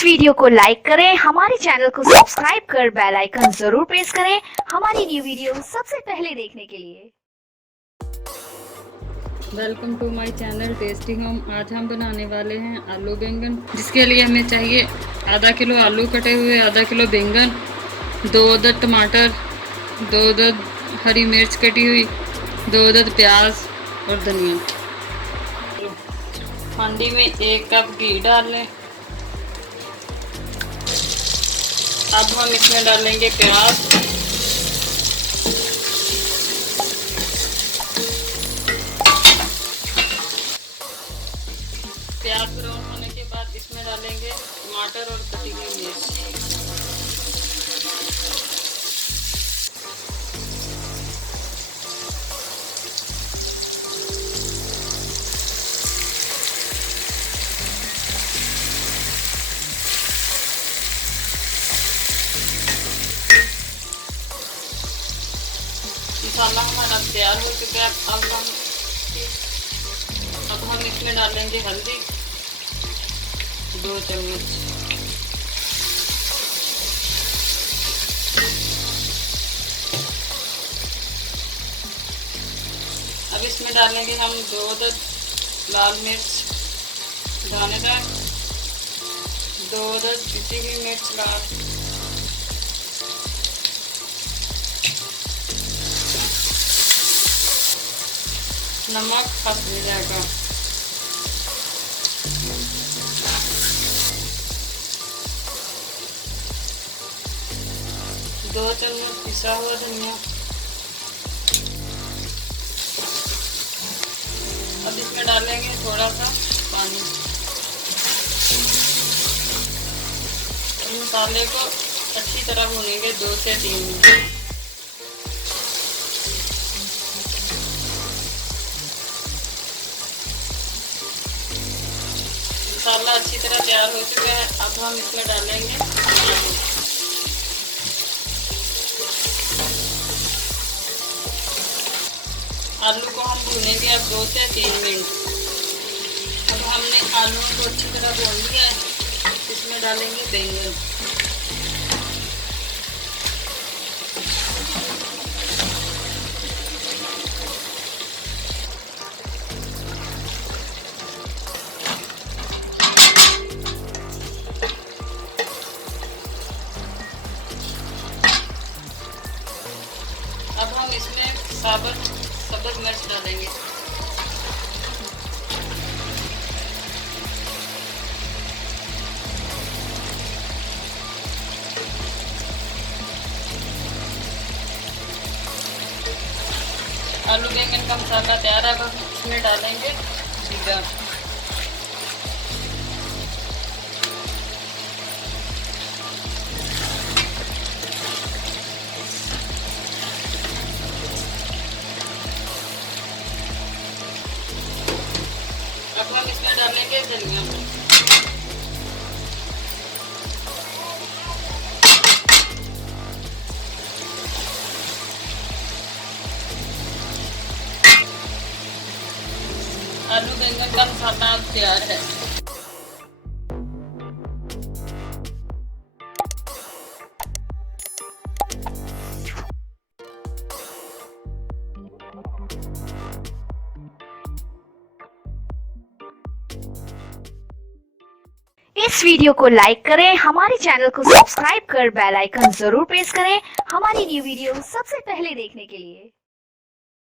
इस वीडियो को लाइक करें, हमारे चैनल को सब्सक्राइब कर बेल आइकन जरूर प्रेस करें हमारी न्यू वीडियो सबसे पहले देखने के लिए। Welcome to my channel tasty home. आज हम बनाने वाले हैं आलू बैंगन, जिसके लिए हमें चाहिए आधा किलो आलू कटे हुए, आधा किलो बैंगन, 2 अदद टमाटर, 2 अदद हरी मिर्च कटी हुई, 2 अदद प्याज और धनिया। हांडी में 1 कप घी डाल लें। अब हम इसमें डालेंगे प्याज। प्याज ब्राउन होने के बाद इसमें डालेंगे टमाटर और कटी हुई मिर्च। मसाला हमारा तैयार हो चुका है। अब हम इसमें डालेंगे हल्दी 2 चम्मच, अब इसमें डालेंगे हम 2 अदद लाल मिर्च दानेदार, 2 अदद पिसी हुई मिर्च लाल, नमक हल्दी जाएगा, 2 चम्मच पिसा हुआ धनिया। अब इसमें डालेंगे थोड़ा सा पानी। मसाले को अच्छी तरह भूनेंगे 2 से 3 मिनट। मसाला अच्छी तरह तैयार हो चुका है। अब हम इसमें डालेंगे आलू को हम भूनेंगे अब 2 से 3 मिनट। अब हमने आलू को अच्छी तरह भून लिया है। इसमें डालेंगे बैंगन। अब हम इसमें सब्ज मिर्च डालेंगे। आलू बैंगन का मसाला तैयार है। अब हम इसमें डालेंगे जीरा, अब हम इसमें डालेंगे धनिया। आलू बैंगन का मसाला तैयार है। इस वीडियो को लाइक करें, हमारे चैनल को सब्सक्राइब कर बेल आइकन जरूर प्रेस करें हमारी न्यू वीडियो सबसे पहले देखने के लिए।